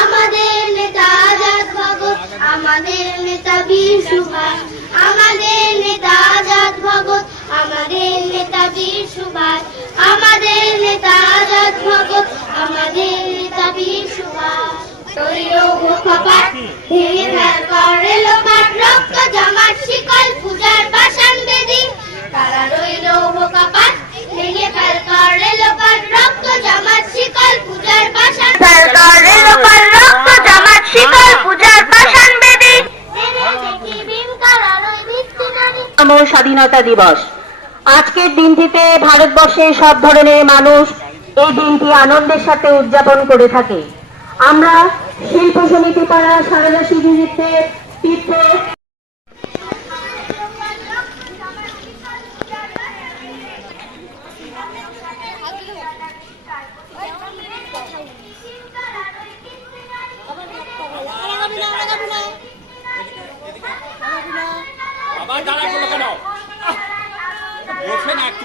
আমাদের নেতা আজাদ ভগৎ, আমাদের নেতা বীর সুভাষ, আমাদের নেতা আজাদ ভগৎ, আমাদের নেতা বীর সুভাষ, আমাদের নেতা আজাদ ভগৎ, আমাদের নেতা বীর সুভাষ। তৈল কপাট ভেঙে ফেল করে লোপাট, রক্ত জমাট শিকল পূজার পাষাণ বেদী, তারা রইল কপাট ভেঙে ফেল করে লোপাট, রক্ত জমাট শিকল পূজার পাষাণ স্বাধীনতা দিবস। আজকের দিনটিতে ভারতবর্ষের সব ধরনের মানুষ এই দিনটি আনন্দের সাথে উদযাপন করে থাকে। আমরা শিল্প সমিতি পাড়া সারদা শিবিরে তীর্থ আবার দাঁড়া করলো কেন? বসে না একটু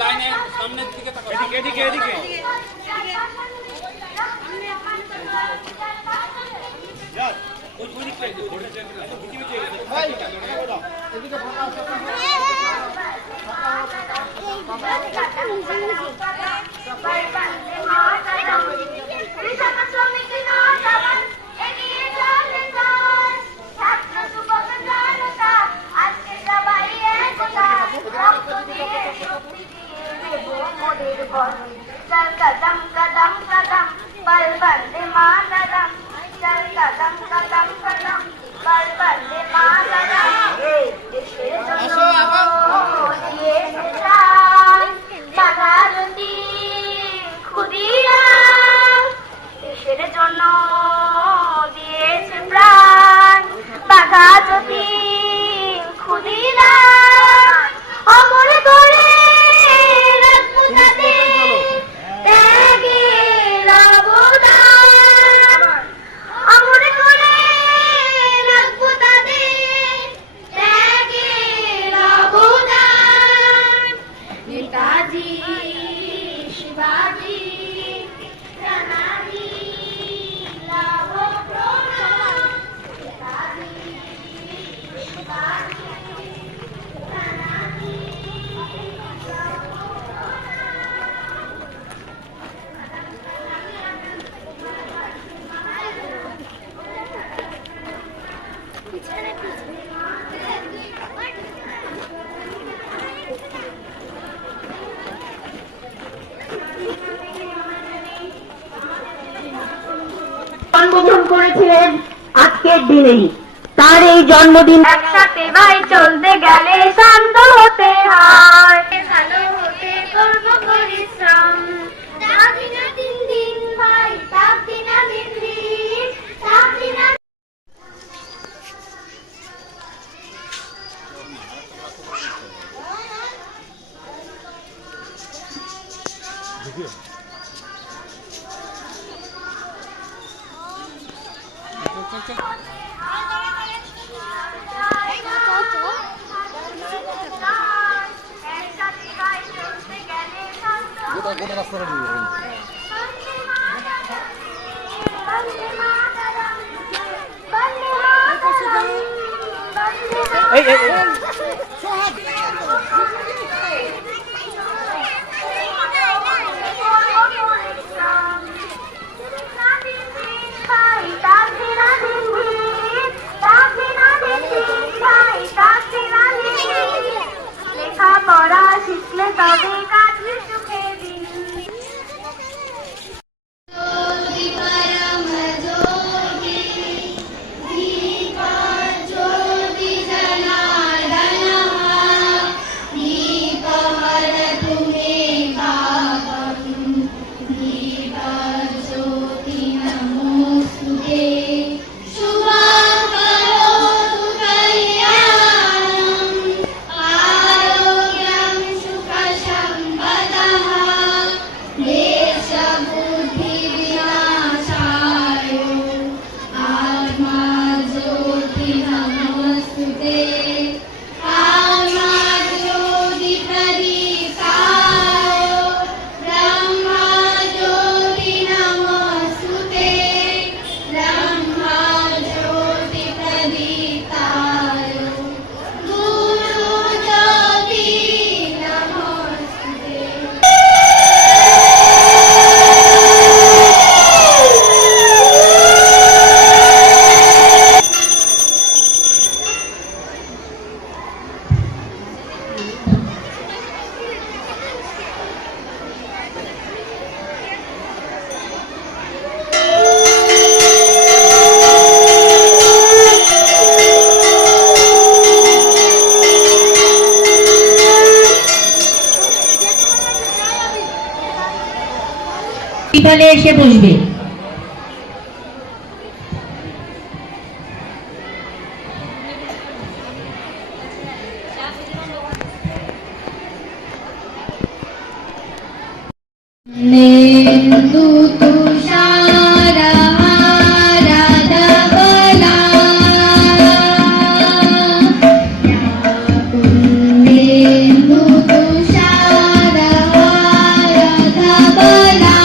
লাইনে সামনের দিকে এদিকে এদিকে चल कदम कदम कदम पल बंदे मातरम, चल कदम कदम कदम पल बंदे मातरम, देशेर জন্য দিয়েছে প্রাণ বাঘা জ্যোতি ক্ষুদিরাম, দেশের জন্য দিয়েছে প্রাণ বাঘা জ্যোতি ক্ষুদিরাম, অমর করে জন্মগ্রহণ করেছিলেন আজকের দিনেই। তার এই জন্মদিন একসাথে ভাই চলতে গেলে শান্ত হতে হয়, ভালো হতে করব পরিশ্রম, তাপদিনা দিন দিন ভাই তাপদিনা দিন দিন তাপদিনা। গোটা রাস্তাটা দিন তবে কাটবে সুখে দিন। ज्योति परम ज्योति दीपज्योति जनार्दनः दीपहरतु मे पापम् दीपज्योति नमोऽस्तुते शुभकरोतु कल्याणम् आरोग्यं सुखसम्पदः देशबुद्धिविनाशाय आत्मा ज्योति नमोऽस्तुते आत्मा ज्योति प्रदीप्ताय ब्रह्मा ज्योति नमोऽस्तुते ब्रह्मा ज्योति प्रदीप्ताय गुरु ज्योति नमोऽस्तुते। এখানে এসে বসবে। नेन्दु तुषारहार धवला नेन्दु तुषारहार धवला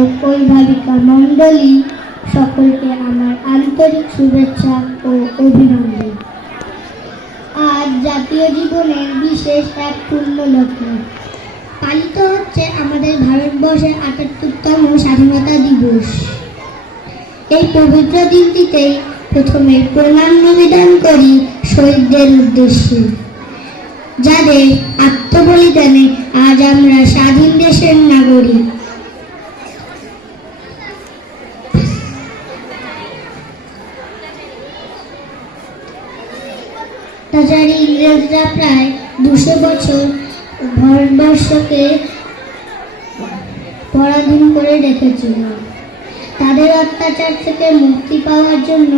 অভিভাবিকা মণ্ডলী, সকলকে আমার আন্তরিক শুভেচ্ছা ও অভিনন্দন। আজ জাতীয় জীবনের বিশেষ এক পুণ্যলগ্ন পালিত হচ্ছে আমাদের ভারতবর্ষের ৭৮তম স্বাধীনতা দিবস। এই পবিত্র দিনটিতে প্রথমে প্রণাম নিবেদন করি শহীদদের উদ্দেশ্যে, যাদের আত্মবলিদানে আজ আমরা স্বাধীন দেশের নাগরিক। তাছাড়া ইংরেজরা প্রায় ২০০ বছর ভারতবর্ষকে পরাধীন করে রেখেছিল। তাদের অত্যাচার থেকে মুক্তি পাওয়ার জন্য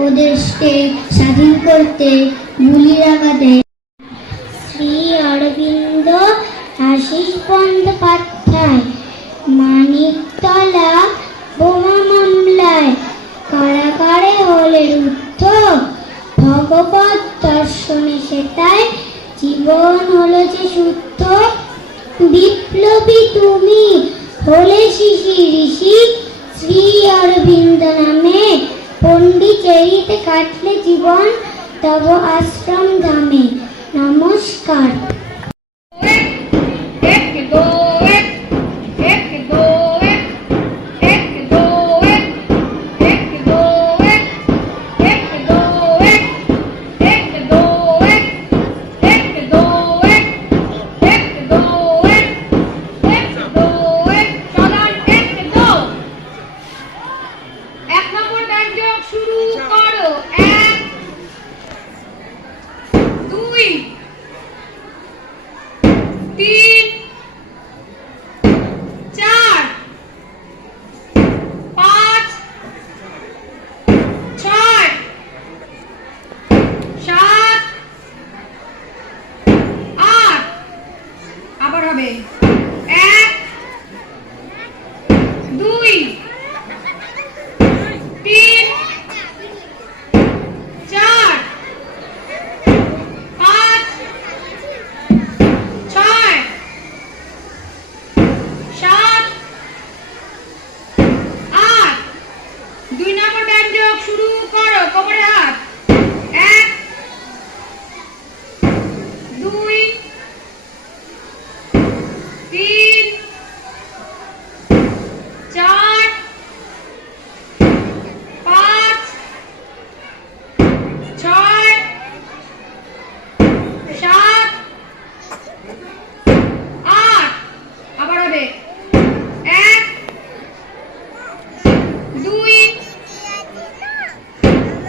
ও দেশকে স্বাধীন করতে গুলির আঘাতে শ্রী অরবিন্দ, আশিস বন্দ্যোপাধ্যায় মানিকতলা বোমা মামলায় কারাগারে হলে রুদ্ধ, ভগবত দর্শনে সেটাই জীবন হলো যে শুদ্ধ। বিপ্লবী তুমি হলে শিশি ঋষি, শ্রী অরবিন্দ নামে পণ্ডিচেরিতে কাটলে জীবন তব আশ্রম ধামে। নমস্কার।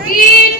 তিন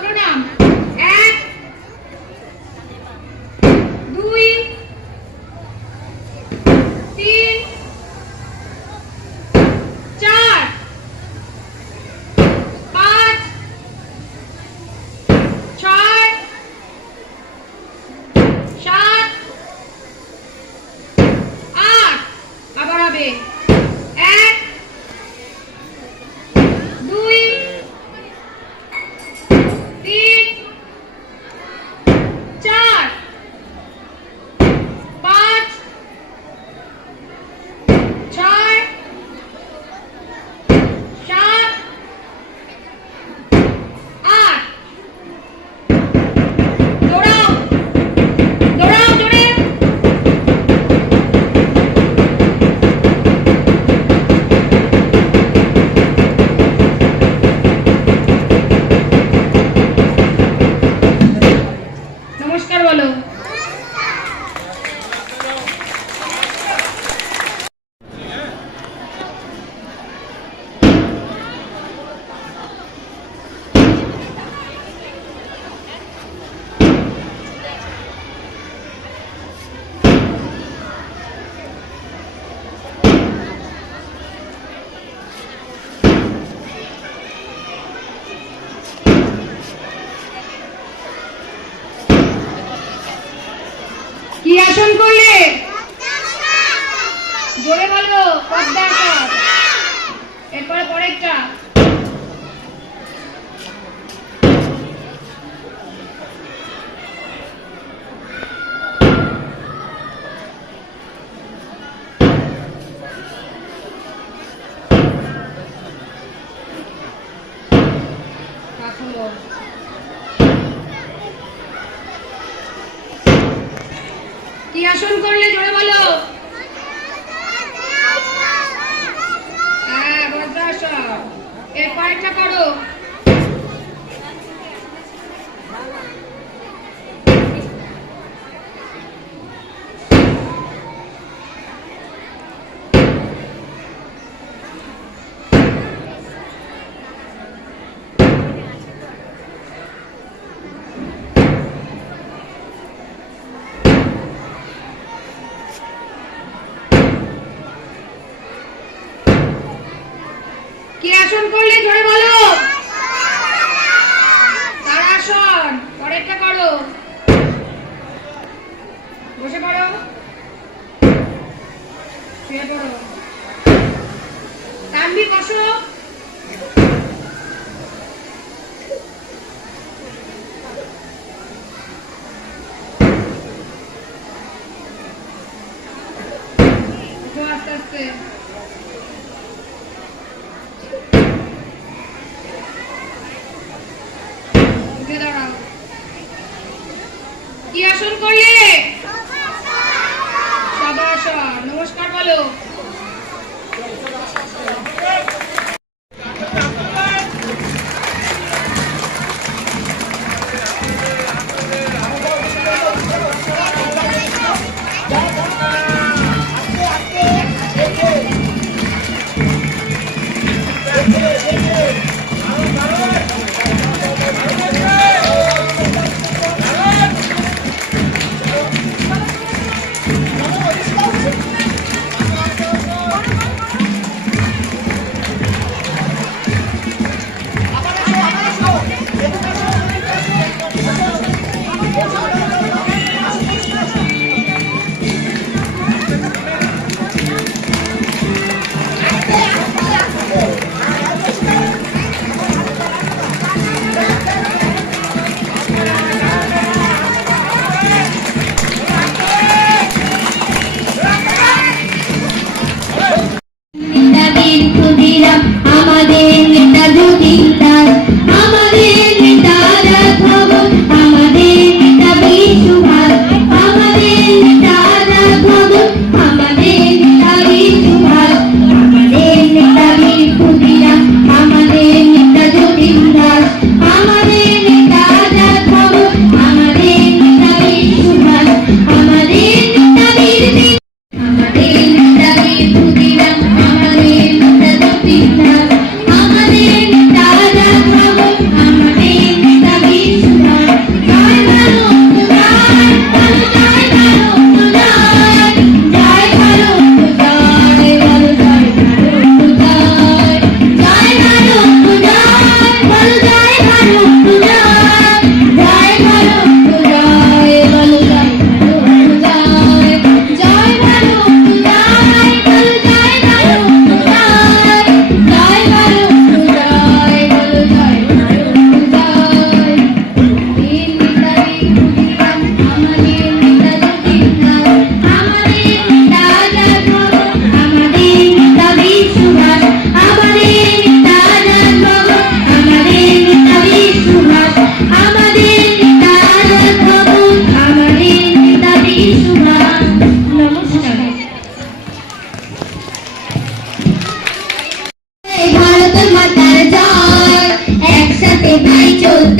প্রণাম। 1 2 3 4 5 6 7 8 আবার হবে 1 2 3 4 5 6 7 8 দৌড়াও দৌড়াও জোরে নমস্কার বলো। কি আসন করলে? জোরে বলো। পদ্মাসন। এরপরে পরেরটা। কি আসন করলে? জোরে বলো। হ্যাঁ, বজ্রাসন। এরপর একটা করো। কি আসন করলে? জোরে বলো। তারাসন। পরেরটা করো। বসে পড়ো। শুয়ে পড়ো। তানভি বসো। উঠো আস্তে আস্তে। উঠে দাঁড়াও। কি আসন করলে? সবাসন। নমস্কার বলো।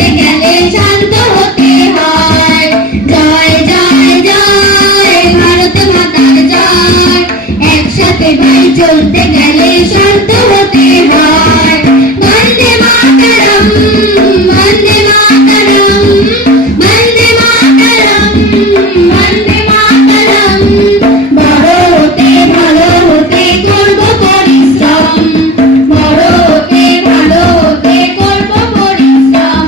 চলতে গেলে শান্ত হতে হয়। জয় জয় জয় ভারত মাতার জয়, একসাথে ভাই চলতে গেলে শান্ত হতে হয়। বন্দে মাতরম, বন্দে মাতরম, বন্দে মাতরম, বন্দে মাতরম। বড় হতে ভালো হতে করব পরিশ্রম, বড় হতে ভালো হতে করব পরিশ্রম।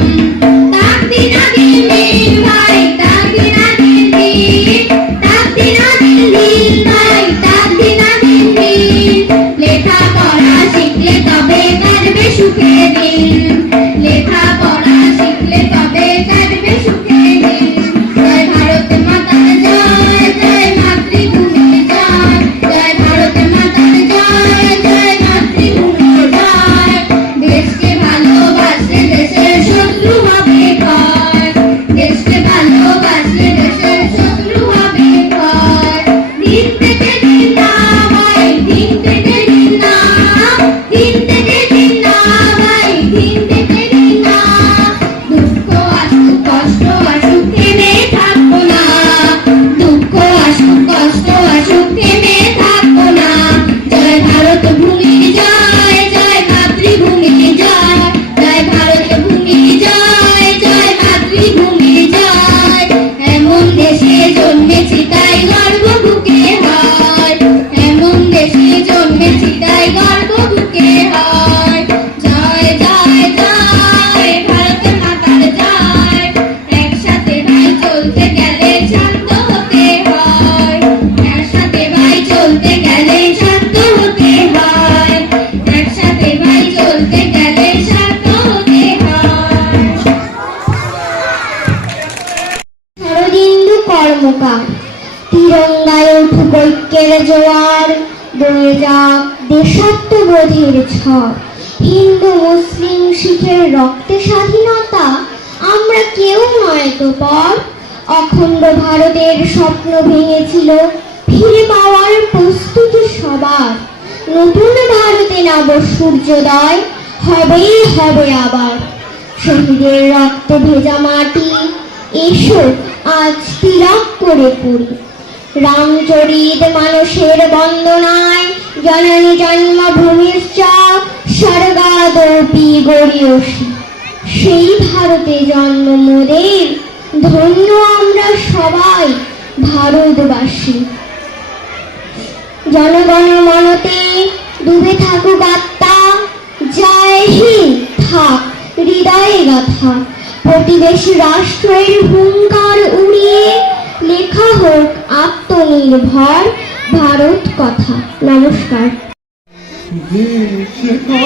তাকতি না দিন দিন ভাই, তাকতি না দিন দিন, তাকতি না দিন দিন ভাই, তাকতি না দিন দিন। লেখাপড়া শিখলে তবে কাটবে সুখে দিন, লেখাপড়া শিখলে তবে কাটবে সুখে দিন। জয় ভারত মাতার জয়, জয় মাতৃভূমির জয়, জয় ভারত মাতার জয়, জয় মাতৃভূমির জয়। দেশকে ভালোবাসলে দেশের শত্রু হবে ক্ষয়, দেশকে ভালোবাসলে দেশের শত্রু হবে ক্ষয়। দিন থেকে দিন না ভাই, দিন থেকে দিন না, দিন থেকে দিন না ভাই, দিন থেকে দিন না। দুঃখ আসুক কষ্ট আসুক থেমে থাকবো না, দুঃখ আসুক কষ্ট আসুক থেমে থাকবো না। জয় ভারত ভূমির জয়, জয় মাতৃভূমির জয়, জয় ভারত ভূমির জয়, জয় মাতৃভূমির জয়। এমন দেশে জন্মেছি তাই গর্ব বুকে হয়, এমন দেশে জন্মেছি তাই গর্ব বুকে হয়। জয় জয় জয় ভারত মাতার জয়, একসাথে ভাই চলতে গেলে শান্ত হতে হয়, একসাথে ভাই চলতে গেলে শান্ত হতে হয়, একসাথে ভাই চলতে গেলে শান্ত হতে হয়। শরদিন্দু কর্মকার, তিরঙ্গায় উঠুক ঐক্যের জোয়ার, বয়ে যাক দেশাত্মবোধের ঝড়। হিন্দু মুসলিম শিখের রক্তে স্বাধীনতা, আমরা কেউ নয় তো পর। অখণ্ড ভারতের স্বপ্ন ভেঙেছিল, ফিরে পাওয়ার প্রস্তুতি সবার। নতুন ভারতে নব সূর্যোদয়, হবেই হবে আবার। শহীদের রক্ত ভেজা মাটি, এসো আজ তিলক করে পড়ি। রামচরিত মানুষের বন্দনায়, জননী জন্মভূমিশ্চ স্বর্গাদপি গরীয়সী। সেই ভারতে জন্ম মোদের, ধন্য আমরা সবাই ভারতবাসী। জনগণ মনতে ডুবে থাকুক আত্মা, জয় হিন্দ থাক হৃদয়ে গাথা। প্রতিবেশী রাষ্ট্রের হুঙ্কার উড়িয়ে, লেখা হোক আত্মনির্ভর ভারত কথা। নমস্কার। देश को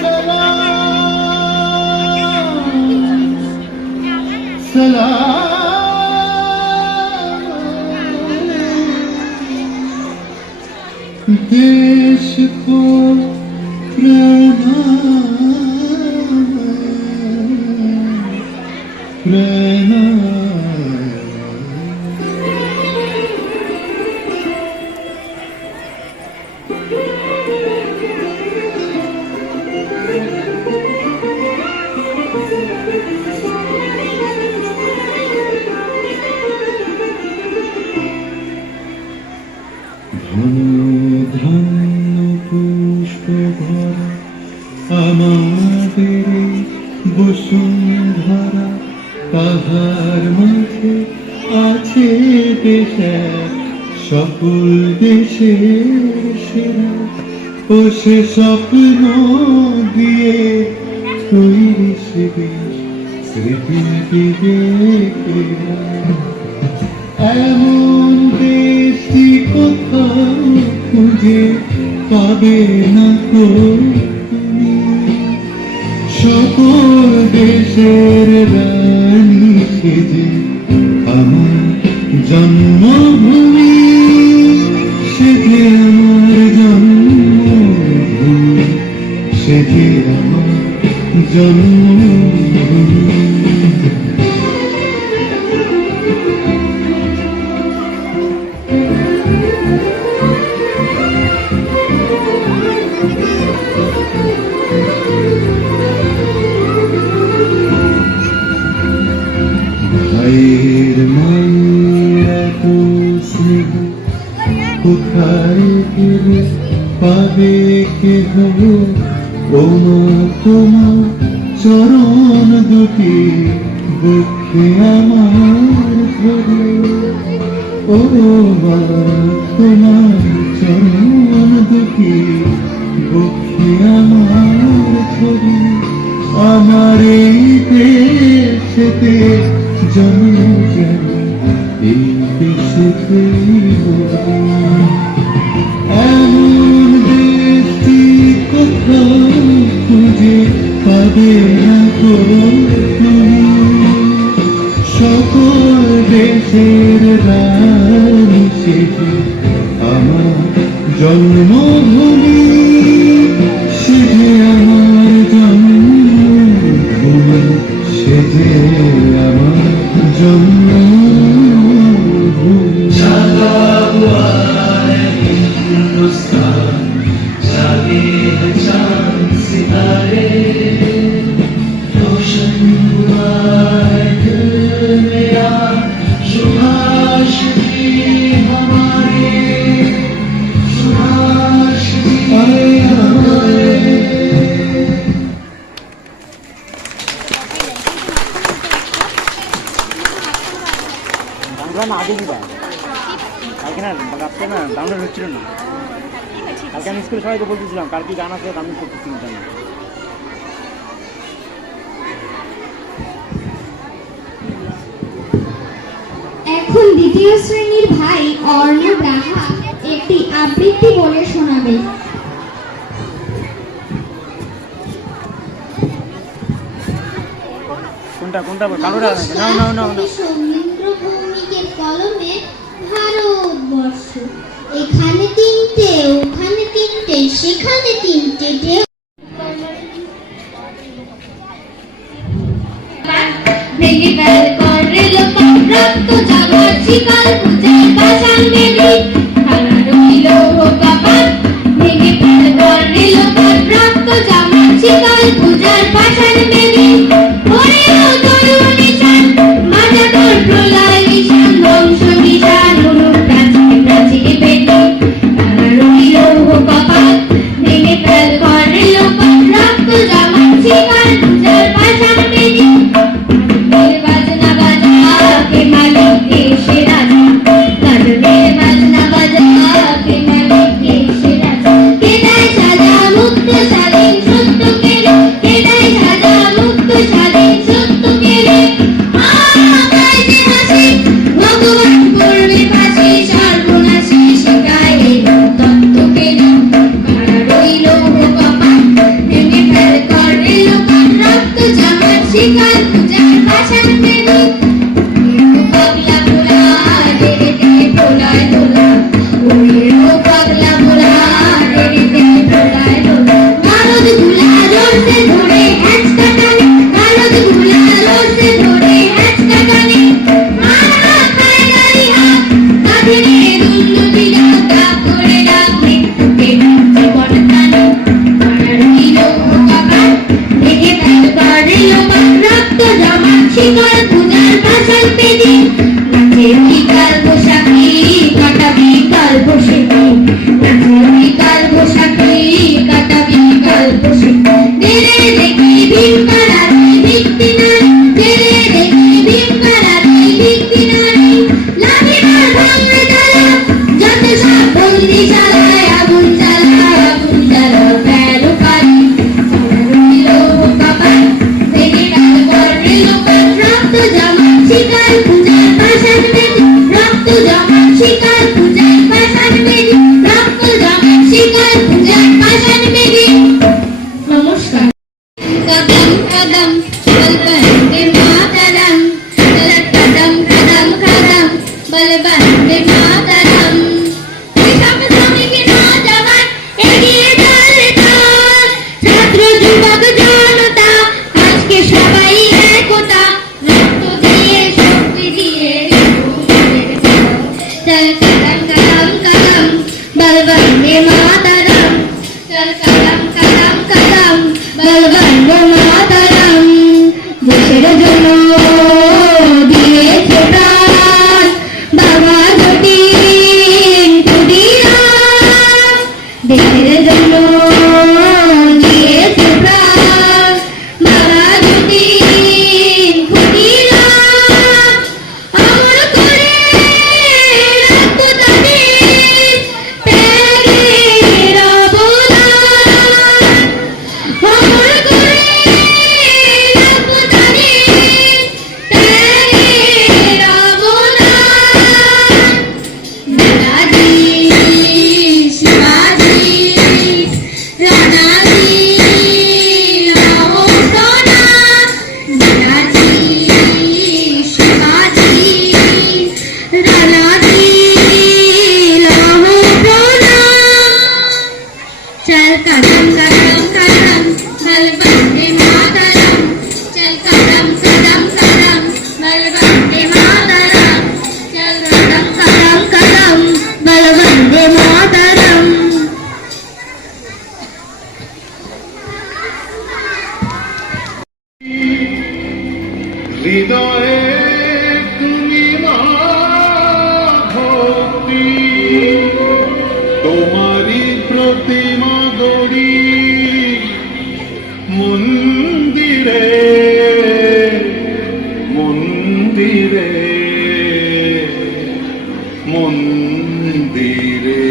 सलाम सलाम, देश को प्रणाम प्रणाम। ধন্য পুষ্প ভরা আমাদের বসুন্ধরা, পাহাড় মাঝে আছে দেশ এক, সকল দেশের সেরা। ও সে স্বপ্ন দিয়ে তৈরি সে দেশ, স্মৃতি দেখে এমন দেশটি কোথাও খুঁজে পাবে না তো তুমি। সকল দেশের রানী সেজে আমার জন্মভূমি, সেজে আমার জন্মভূমি, সেজে আমার জন্মভূমি। পাবে কেহ ওমা তোমার চরণ দুটি বুকে আমার ধরে ও মা তোমার চরণ দুটি বুকে আমার ধরে আমার এই দেশেতে জন্ম যেন এই দেশেতে এমন দেশটি কোথাও খুঁজে পাবে না গো তুমি সকল দেশের রানী সেজে আমার জন্মভূমি সেজে আমার জন্মভূমি সেজে আমার জন্মভূমি সাদা हिंदुस्तान जागे हैं चांद सितारे रोशन हुआ है दिल मेरा सुभाष जी हमारे सुभाष जी हमारे না আগে দিবা কালকে না রাত্রে না ডাউনলোড হচ্ছিল না কালকে আমি স্কুলে সবাইকে বলতেছিলাম কালকে গান আছে ডাউনলোড করতেছিলাম জানি এখন দ্বিতীয় শ্রেণীর ভাই অর্ণব রাহা একটি আবৃত্তি বলে শোনাবে। কোনটা কোনটা কালোটা না না না না সৌমিন্দ্র ভৌমিকের কলমে ভারতবর্ষ এখানে তিনটে ওখানে তিনটে সেখানে তিনটে ঢেউ ভেঙে ফেল করে লোকন রক্ত জাগর শিকার পূজার পাশান বেদি ভাঙা রইল কপাল ভেঙে ফেল করে লোকন রক্ত জাগর শিকার পূজার পাশান বেদি হরিও তরু নিশান মাজা তোর প্রলয় নিশান ধ্বংস নিশান অনুপ প্রাচীর প্রাচীর বেদি ভাঙা রইল কপাল ভেঙে ফেল করে লোকন রক্ত জাগর শিকার পূজার পাশান বেদি বাজনা বাজা কে মালিক দেশে রাজা গাজনে বাজনা বাজা কে মালিক দেশে রাজা কে দেয় সাজা মুক্ত স্বাধীন সত্য কেড়ে কে দেয় সাজা মুক্ত স্বাধীন সত্য কেড়ে আকায় যে হাসি ভগবান করবে ফাঁসি সর্বনাশী শিকায় এই তত্ত্ব কেড়ে মারা রইল কপাল ভেঙে ফেল করে লোকান রক্ত জামার শিকার পূজার পাশান বেদি পাগলা ভোলা দেরিতে ভোলায় দোলা ওইরো পাগলা ভোলা দেরিতে ভোলায় দোলা গারদ গুলা জোরসে ধরে হ্যাচকা টানে গারদ গুলা জোরসে ধরে হ্যাচকা টানে মারা খায় গাড়ি হাত কাঁধে দুর্নীতি ডাকা করে ডাক মৃত্যুকে জীবন টানে মারা রইল কপাল ভেঙে ফেল করে লোকান রক্ত জমা শিকড় পূজার পাশান বেদি নাচে বিকাল বৈশাখী কাটা বিকাল বৈশাখী নাচে বিকাল বৈশাখী কাটা বিকাল বৈশাখী দেরে দেখি ভীম কারারি ভিত্তি নারী দেরে দেখি ভীম কারারি ভিত্তি নারী লাঠি মার ভাঙবে জ্বালা যত সব বন্দি জ্বালায় আগুন জ্বালা ফেলো পারি রইল কপাল ভেঙে ফেল করে লোকান রক্ত জমা শিকার পূজার পাশান বেদি রক্ত জমা শিকার পূজার পাশান বেদি রক্ত জমা শিকার পূজার পাশান বেদি। নমস্কার। কদম কদম বল বন্দে মাতরম কদম কদম কদম বল বন্দে মাতরম সব শ্রমিক নওজওয়ান এগিয়ে চল চল ছাত্র যুবক জনতা আজকে সবাই একতা রক্ত দিয়ে শক্তি দিয়ে চল কদম কদম কদম বল বন্দে মাতরম চল কদম কদম কদম বল বন্দে মাতরম দেশের জন্য দিয়েছে প্রাণ বাবা জটিল ক্ষুদিরাম দেশের জন্য হৃদয়ে তুমি মা ভক্তি, তোমারই প্রতিমা গড়ি মন্দিরে মন্দিরে মন্দিরে।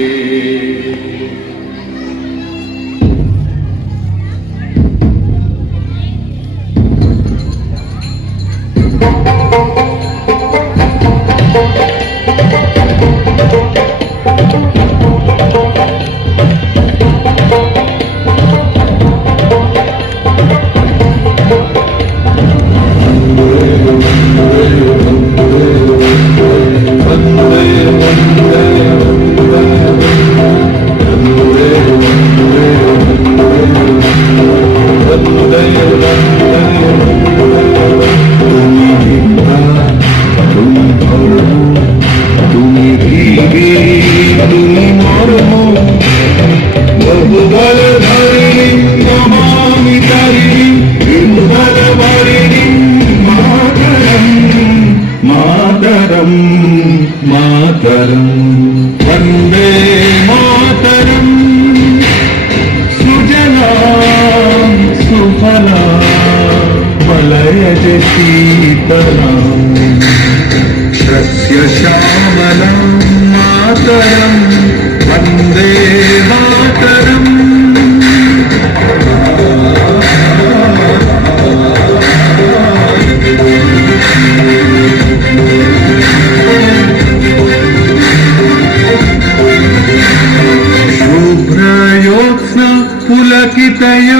मातरम वंदे मातरम सुजला सुफला मलयज शीतला शस्य श्यामला मातरम वंदे मातरम। शुभ्रयोत्स्ना पुलकितयामिनीं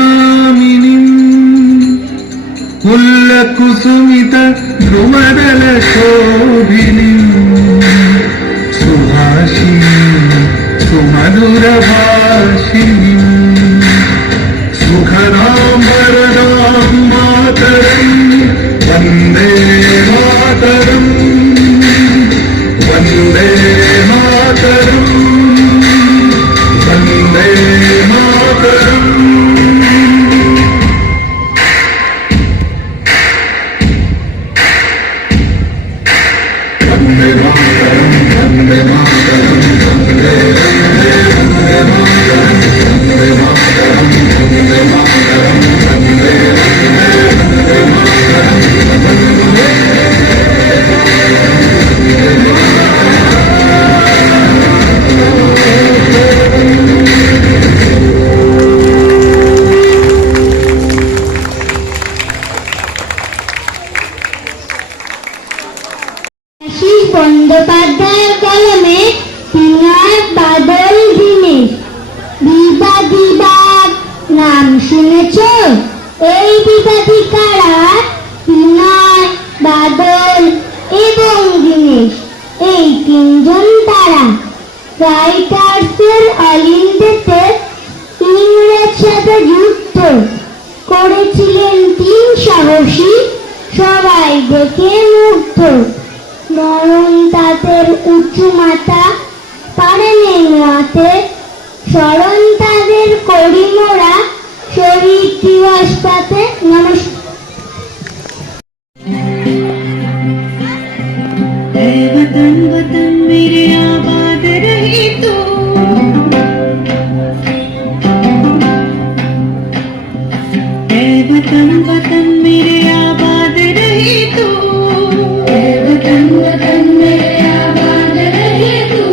पुल्लकुसुमित ध्रुवदलशोभिनीं सुभाषिणीं सुमधुरभाषिणीं सुखदां वरदां मातरं वन्दे मातरं वन्दे मातरं वन्दे मातरम्। वन्दे मातरम् वन्दे मातरम् वन्दे वन्दे मातरम् वन्दे मातरम् वन्दे मातरम् वन्दे वन्दे আশিস বন্দ্যোপাধ্যায়ের কলমে বিনায়ক বাদল দীনেশ। বিবাদী বাগ নাম শুনেছ? এই বিবাদী কারা? বিনয়, বাদল এবং দীনেশ, এই তিনজন তারা। রাইটার্সের অল ইন্ডিয়াতে ইংরেজ সাথে যুদ্ধ করেছিলেন তিন সাহসী, সবাই দেখে মুগ্ধ। নরম তাদের উঁচু মাথা পারেনি নোয়াতে, স্মরণ তাদের করি মোরা শহীদ দিবস পাতে। নমস্কার। ऐ वतन वतन मेरे आबाद रही तू, ऐ वतन वतन मेरे आबाद रही तू, ऐ वतन वतन मेरे आबाद रही तू।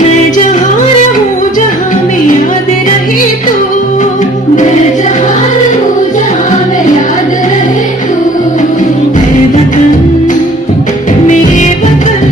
मैं जहाँ रहूँ जहाँ में याद रही तू, मैं जहाँ रहूँ जहाँ में याद रही तू। ऐ वतन मेरे वतन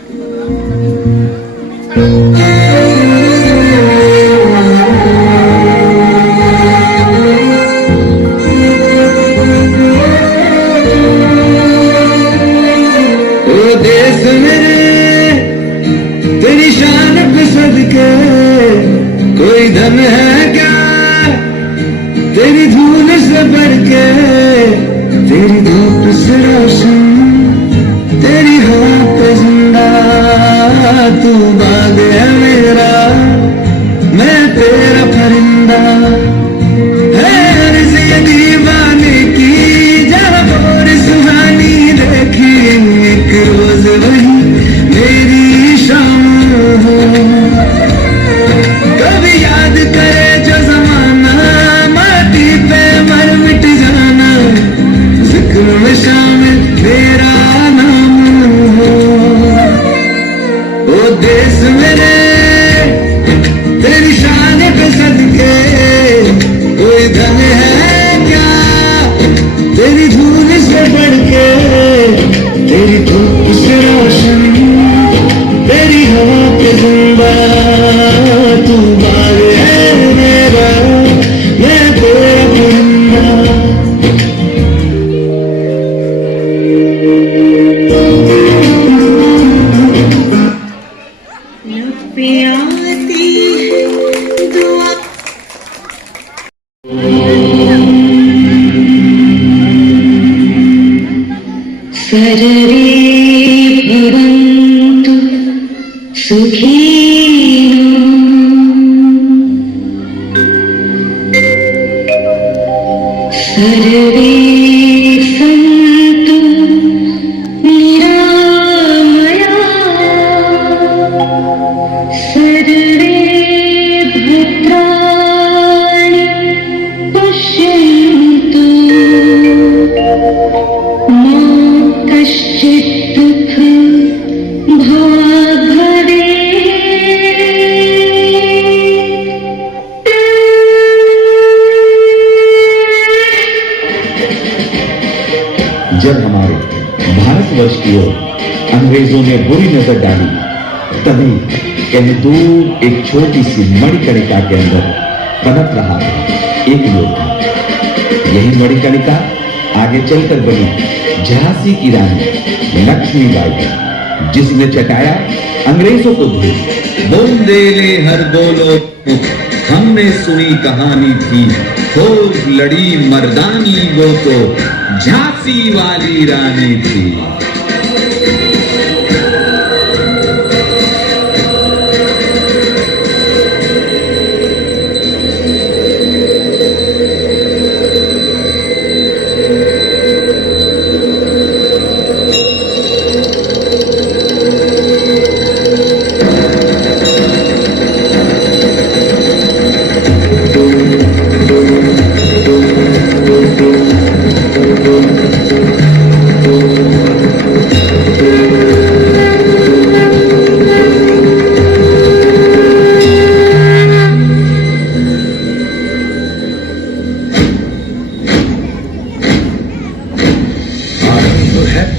ओ देश मेरे तेरी शान पे सदके कोई धन है क्या तेरी धूल से बढ़ के तेरी धूप से रोशन तेरी हवा पे जिंदा तू बाग है मेरा मैं तेरा परिंदा है अर्ज़ ये दीवाने की जब और सुहानी देखी एक रोज वही मेरी शाम हो कभी याद करे जो जमाना माटी पे मर मिट जाना जिक्र में शामिल मेरा नाम हो ओ देश मेरे तेरी शान पे सदके कोई धन है क्या तेरी धूल से बढ़ के तेरी धूप से रोशन तेरी हवा पे जिंदा तू बाग है मेरा मैं तेरा परिंदा सररे भवन्तु सुखिनो सर्वे सन्तु निरामया सर्वे भद्राणि पश्यन्तु मा कश्चित् दुःखं भाग् जब हमारे भारतवर्ष की ओर अंग्रेजों ने बुरी नजर डाली तभी कहीं दूर एक छोटी सी मणिकर्णिका के अंदर पनप रहा था एक योद्धा। यही मणिकर्णिका आगे चलकर बनी झांसी की रानी लक्ष्मीबाई है, जिसने चटाया अंग्रेजों को धूल। बोंदेले हर बोलो हमने सुनी कहानी थी खूब लड़ी मर्दानी वो तो झांसी वाली रानी थी।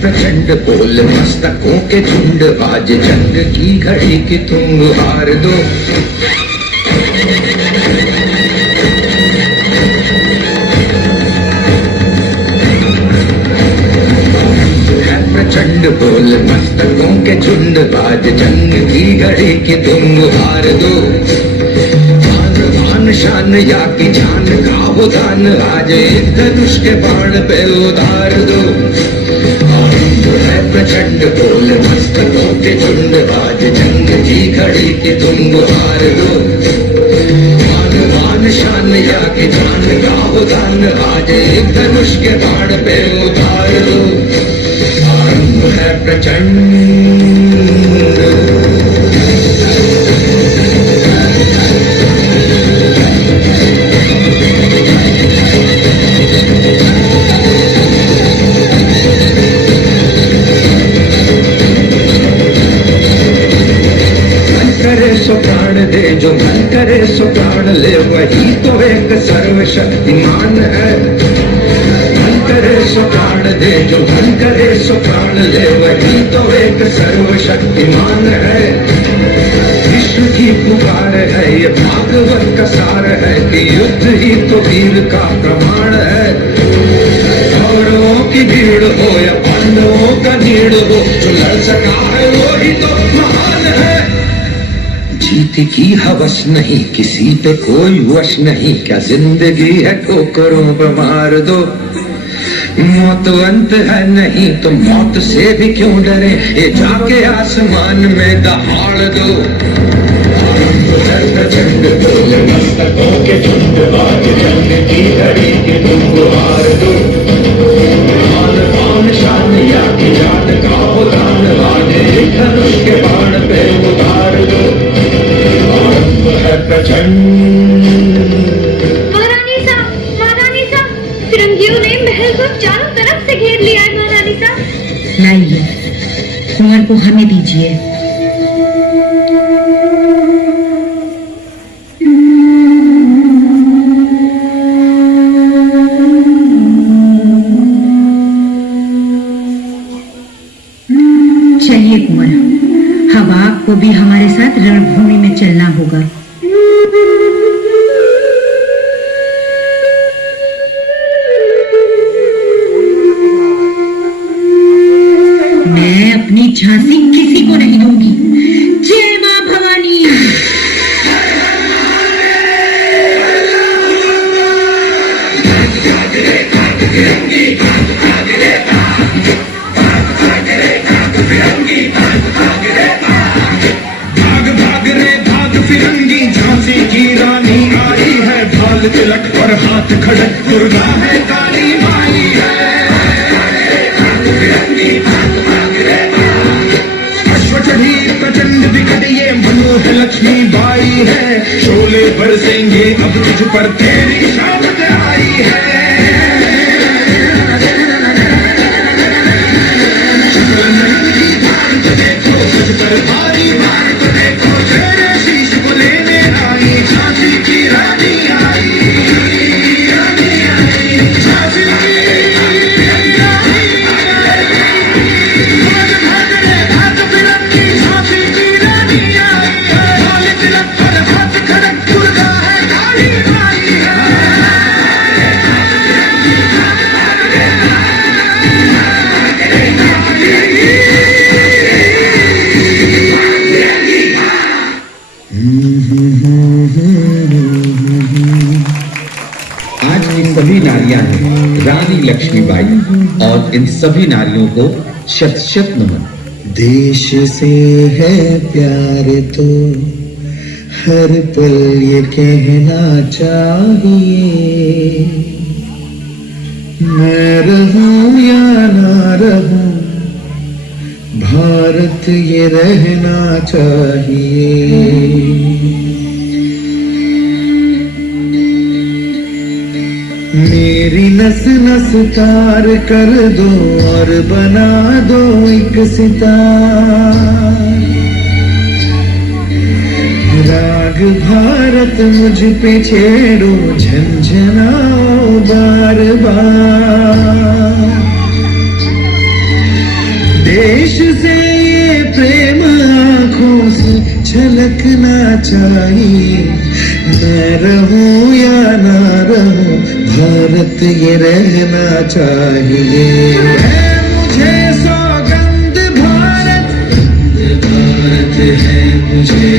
प्रचंड बोल मस्तकों के झुंड आज जंग की घड़ी की तुम हार दो। प्रचंड बोल मस्तकों के झुंड आज जंग की घड़ी की तुम हार दो। मान शान या की जान का वो दान आज एक धनुष के बाण पे उतार दो। प्रचंड बोल मस्तकों के झुंड आज जंग की घड़ी की तुम हार दो। मान शान या की जान का वो दान आज एक धनुष के बाण पे उतार दो। आरंभ है प्रचंड। सो प्राण दे जो मन करे सो प्राण ले वही तो एक सर्वशक्तिमान है। मन करे सो प्राण दे, जो धन करे सो प्राण ले, वही तो एक सर्वशक्तिमान है। विश्व की पुकार है ये भागवत का सार है, कि युद्ध ही तो वीर का प्रमाण है। कौरवों की भीड़ हो या पांडवों का नीड़ हो, जो लड़ सका है वो ही तो महान है। जीत की हवस नहीं, किसी पे कोई वश नहीं, क्या जिंदगी है ठोकरों पे मार दो। मौत अंत है नहीं तो मौत से भी क्यों डरे, ये जाके आसमान में दहाड़ दो। प्रचंड बोले मस्तकों के झुंड, आज जंग की घड़ी के तुम हार दो। मान पान शान या की जान का हो दान, आज एक धनुष के बाण पे उतार दो। आरंभ है प्रचंड। महारानी साहब, फिरंगियों ने महल को चारों तरफ से घेर लिया है। महारानी साहब, लाइए, कुंवर को हमें दीजिए। चलिए कुंवर, अब आपको भी हमारे साथ रणभूमि में चलना होगा। मैं अपनी झांसी किसी को नहीं दूंगी। जय मां भवानी। भाग भाग रे भाग फिरंगी, झांसी की रानी आई है। भाल तिलक और हाथ खड़क, दुर्गा है काली माई है। अश्व चढ़ी प्रचंड विकट ये मनोह लक्ष्मी बाई है। शोले बरसेंगे अब तुझ पर, तेरी शामत आई है। भारी भार को देखो, तेरे शीश को लेने आई, झांसी की रानी आई। झांसी की रानी आई। भाग भाग रे भाग फिरंगी, झांसी की रानी आई है। भाल तिलक पर हाथ खड़क, दुर्गा है काली माई है। आज की सभी नारियां हैं रानी लक्ष्मीबाई, और इन सभी नारियों को शत शत नमन। देश से है प्यार तो हर पल ये कहना चाहिए, मैं रहूं या ना रहूं, भारत ये रहना चाहिए। मेरी नस नस तार कर दो और बना दो एक सितार। राग भारत मुझ पे छेड़ो, झंझनाओ बार बार। देश से ये प्रेम आंखों से झलकना चाहिए, मैं रहूं या ना रहूं, भारत ये रहना चाहिए। है मुझे सौगंध भारत, भारत है मुझे,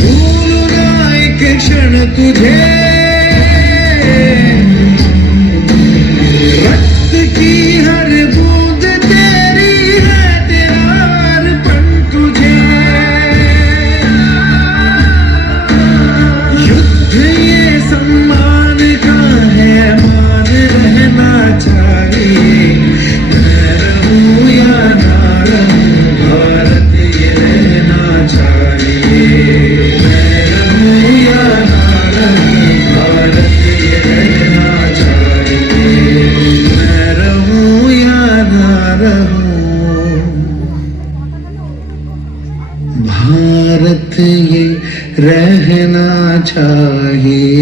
भूलना एक क्षण तुझे। रक्त की हर बूंद तेरी है, तेरा अर्पण तुझे। युद्ध ये सम्मान का है, मान रहना चाहिए, मैं रहूं या ना रहूं, भारत ये रहना चाहिए। मैं रहूं या ना रहूं, भारत ये रहना चाहिए। मैं रहूं या ना रहूं, भारत ये रहना चाहिए।